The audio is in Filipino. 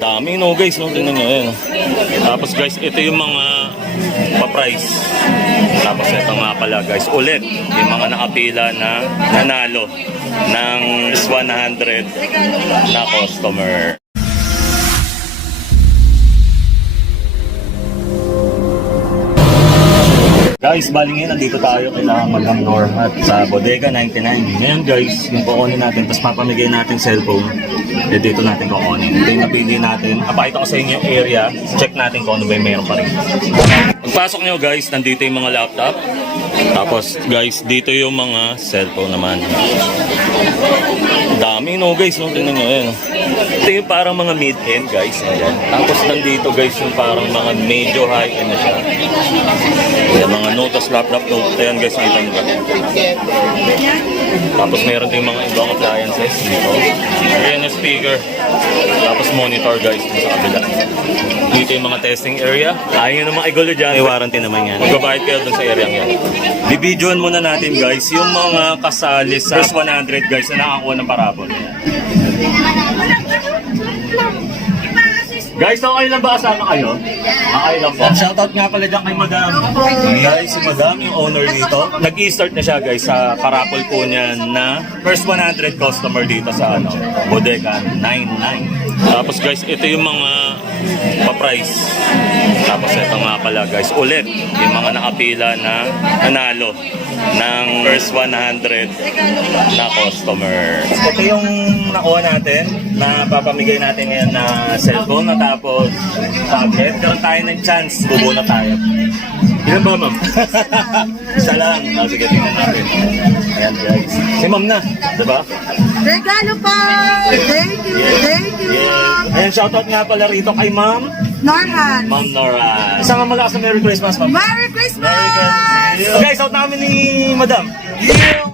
Dami no guys, no? Tingnan nyo yan. Tapos guys, ito yung mga pa-price. Tapos ito nga pala guys, ulit yung mga nakapila na nanalo ng 100 na customer. Guys, bali ngayon nandito tayo kila Madam Norma at sa Bodega 99. Ngayon guys, yung kukunin natin, tapos papamigay natin cellphone, dito natin kukunin. Ito yung napili natin. Apakita ko sa inyo yung area, check natin kung ano ba yung meron pa rin. Pagpasok nyo guys, nandito yung mga laptop. Tapos guys, dito yung mga cellphone naman. Dami no guys, no? Tingnan nyo yan. Ito yung parang mga mid-end guys. Ayan. Tapos nandito guys yung parang mga medyo high-end na siya. Ayan, mga Notas laptop note. Ayan guys, nakita nyo ba? Tapos meron din mga ibang appliances dito. Ayan yung speaker. Tapos monitor guys sa kabila. Dito yung mga testing area. Ayaw nyo naman igulo dyan. May warranty naman yan. Magbabayad kayo dun sa area yan. Bibidyoan muna natin guys yung mga kasali sa first 100 guys na nakakuha ng parabol. Guys, okay lang ba kasama kayo? Okay lang po. Shoutout nga pala dyan kay Madam. Guys, si Madam, yung owner dito. Nag-i-start na siya guys sa parapol po niya na first 100 customer dito sa Bodega 99. Tapos guys, ito yung mga pa-price. Tapos ito nga pala guys, ulit yung mga nakapila na nanalo ng first 100 na customer. Ito yung nakuha natin na papamigay natin ngayon na cellphone na tapos tablet. Karoon tayo ng chance, bubuna tayo. Ilan ba ma'am? Isa lang. Sige, tingnan natin. Ayan guys. Si ma'am na, diba? Regalo pa! Thank you! Thank you! Yeah. Ayan, shoutout nga pala rito kay ma'am Norhan! Ma'am Nora. Isang malakas na Merry Christmas ma'am. Merry Christmas! Merry Christmas! Guys, out namin ni Madam. Yeah.